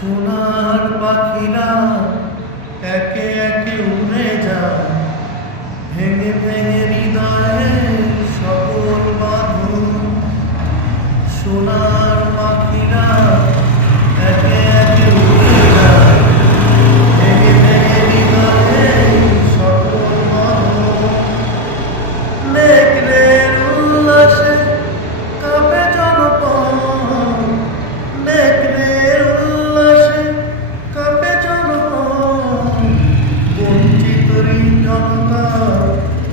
সোনার পাখিরা একে একে উড়ে যায়, ভেঙে ভেঙে হৃদয়ে সকল বাঁধন। সোনার পাখিরা একে একে উড়ে যায়, ভেঙে ভেঙে হৃদয়ে সকল বাঁধন। নেকড়ের উল্লাসে কাঁপে জনপদ, নেকড়ের উল্লাসে কাঁপে জনপদ। বঞ্চিত জনতা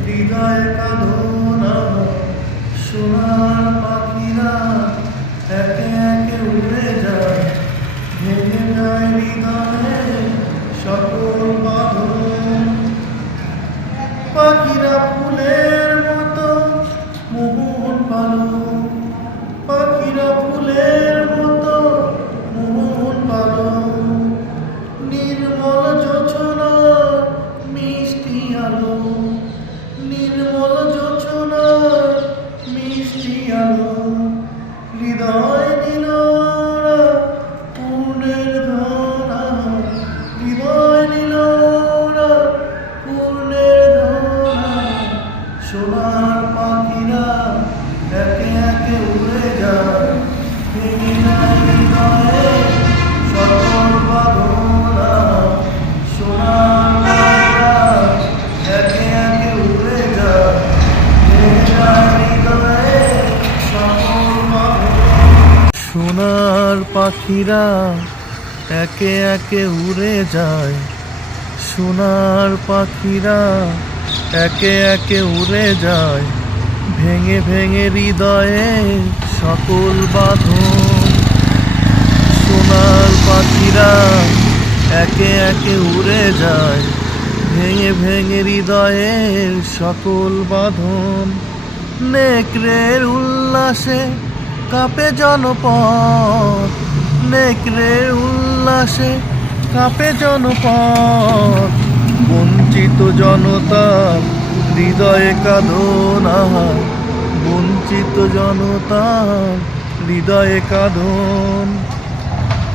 হৃদয়ে কাঁদনা, সোনার পাখিরা একে একে উড়ে যায়, ভেঙে যায় হৃদয়ে সকল বাঁধন। পাখিরা ফুলের মতো মোহন পালন, পাখিরা ফুলের মতো মোহন পালন। নির্মল জোছনা মিষ্টি আলো, নির্মল জোছনা মিষ্টি আলো। হৃদয় দিল ওরা পূর্ণের ধনা, হৃদয় দিল ওরা পূর্ণের ধনা। সোনার পাখিরা একে একে উড়ে যায়, ভেঙে যায় হৃদয়ে সকল বাঁধনা। সোনার পাখিরা একে একে উড়ে যায়, ভেঙে যায় হৃদয়ে সকল বাঁধনা। সোনার পাখিরা একে একে উড়ে যায়, সোনার পাখিরা একে একে উড়ে যায়, ভেঙে ভেঙে হৃদয়ে সকল বাঁধন। সোনার পাখিরা একে একে উড়ে যায়, ভেঙে ভেঙে হৃদয়ে সকল বাঁধন। নেকড়ের উল্লাসে কাঁপে জনপদ, নেকড়ের উল্লাসে কাঁপে জনপদ। বঞ্চিত জনতা হৃদয়ে কাঁদনা, বঞ্চিত জনতা হৃদয়ে কাঁদন।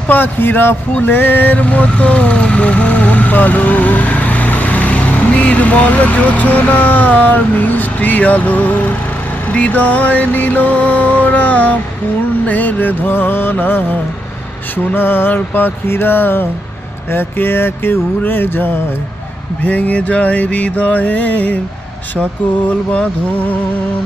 পাখিরা ফুলের মতো মোহন পালো, নির্মল জোছনার মিষ্টি আলো। হৃদয় নিল ওরা পূর্ণের ধনা, সোনার পাখিরা একে একে উড়ে যায়, ভেঙে যায় হৃদয়ে সকল বাঁধন।